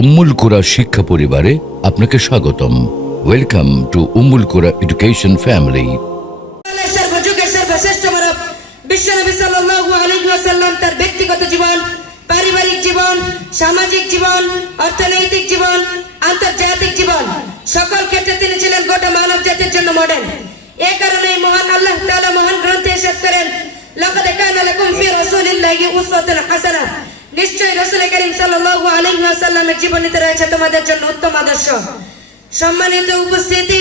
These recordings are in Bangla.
উম্মুল কোরা শিক্ষা পরিবারে আপনাকে স্বাগতম। ওয়েলকাম টু উম্মুল কোরা এডুকেশন ফ্যামিলি তার ব্যক্তিগত জীবন, পারিবারিক জীবন, সামাজিক জীবন, অর্থনৈতিক জীবন, আন্তর্জাতিক জীবন, সকল ক্ষেত্রে তিনি ছিলেন গোটা মানব জাতির জন্য মডেল এ কারণে মহান আল্লাহ তাআলা মহান গ্রন্থে ইরশাদ করেন, লাকাদ হাসানাহ। নিশ্চয়ই রাসূল করিম সাল্লাল্লাহু আলাইহি ওয়াসাল্লামের জীবনীতে রয়েছে তোমাদের জন্য উত্তম আদর্শ। সম্মানিত উপস্থিতি,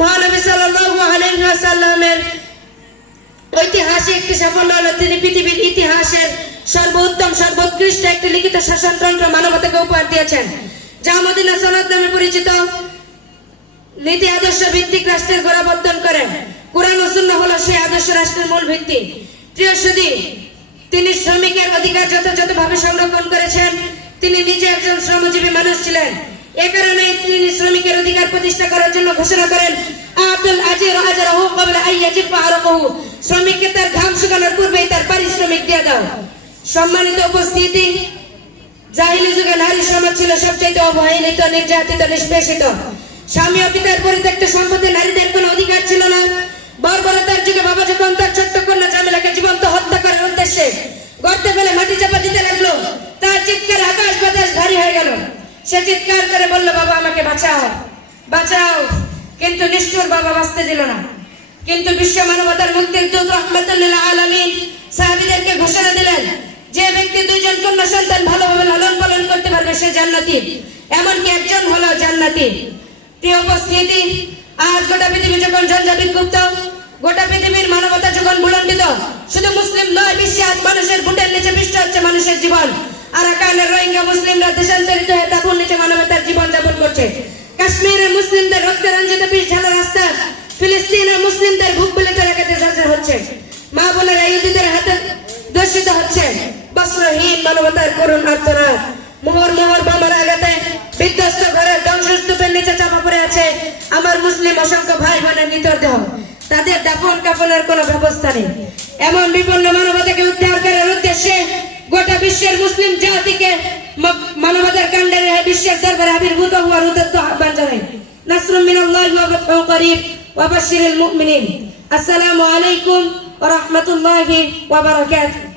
মহানবী সাল্লাল্লাহু আলাইহি ঐতিহাসিক একটি সাফল্য হলো তিনি পৃথিবীর ইতিহাসের সর্বোত্তম, সর্বোৎকৃষ্ট একটি লিখিত শাসনতন্ত্র মানবতাকে উপহার দিয়েছেন, যা মদিনা সনদ নামে পরিচিত। নীতি আদর্শ ভিত্তিক রাষ্ট্রের গোড়াবর্তন করে। কোরআন ও হলো সেই আদর্শ রাষ্ট্রের মূল ভিত্তি। প্রিয় সুদী তিনি শ্রমিকের অধিকার যথাযথভাবে সংরক্ষণ করেছেন। তিনি নিজে একজন শ্রমজীবী মানুষ ছিলেন। এ কারণে তিনি শ্রমিকের অধিকার প্রতিষ্ঠা করার জন্য ঘোষণা করেন আব্দুল আজির শ্রমিককে তার ঘাম শুকানোর পূর্বেই তার পারিশ্রমিক দিয়ে দাও। সম্মানিত উপস্থিতি, জাহিলি যুগে নারী সমাজ ছিল সবচাইতে অবহেলিত, নির্যাতিত, নিষ্পেষিত। স্বামী ও পিতার পরিত্যক্ত নারীদের কোনো অধিকার গর্তে ফেলে মাটি চাপা দিতে লাগল। তার চিৎকার আকাশ বাতাস ভারী হয়ে গেল। সে চিৎকার করে বলল, বাবা, আমাকে বাঁচাও। বাঁচাও। কিন্তু নিষ্ঠুর বাবা বাঁচতে দিল না। কিন্তু বিশ্ব মানবতার মুক্তির দূত সাহাবিদেরকে ঘোষণা দিলেন, যে ব্যক্তি দুইজন কন্যা সন্তান ভালোভাবে লালন পালন করতে পারবে, সে জান্নাতি। এমনকি একজন হলো জান্নাতি। প্রিয় উপস্থিতি, আজ গোটা পৃথিবী যখন ঝঞ্ঝা বিক্ষুব্ধ গোটা পৃথিবীর মানবতা যখন বুলন্ডিত শুধু মুসলিম নয়, বিশ্বে আজ মানুষের হচ্ছে মানুষের জীবন। আরাকানের রোহিঙ্গা মুসলিমরা দেশান্তরিত হয়ে তাপুর নিচে মানবতার জীবন যাপন করছে। কাশ্মীরের মুসলিমদের রক্তে রঞ্জিত পিস ঢালা রাস্তা, ফিলিস্তিনের মুসলিমদের ভূপ বলে তারাকাতে ঝাঁঝর হচ্ছে। মা বোনেরা ইহুদিদের হাতে দূষিত হচ্ছে। বস্ত্রহীন মানবতার করুণ আর্তনাদ মোহর মোহর বোমার আঘাতে বিধ্বস্ত ঘরের ধ্বংসস্তূপের নিচে চাপা পড়ে আছে আমার মুসলিম অসংখ্য ভাই বোনের নিতর দেহ। তাদের দাফন কাফনের কোনো ব্যবস্থা নেই। এমন বিপন্ন মানবতাকে উদ্ধার মুসলিম জাতিকে মানবতার কাণ্ডের বিশ্বের দরবারে আবির্ভূত হওয়ার উদ্দেশ্য আহ্বান জানাই। নাসরুম মিনাল্লাহি ওয়া করিব। ওয়া বাশশিরিল মুমিনিন। আসসালামু আলাইকুম ওয়া রাহমাতুল্লাহি ওয়া বারাকাতুহু।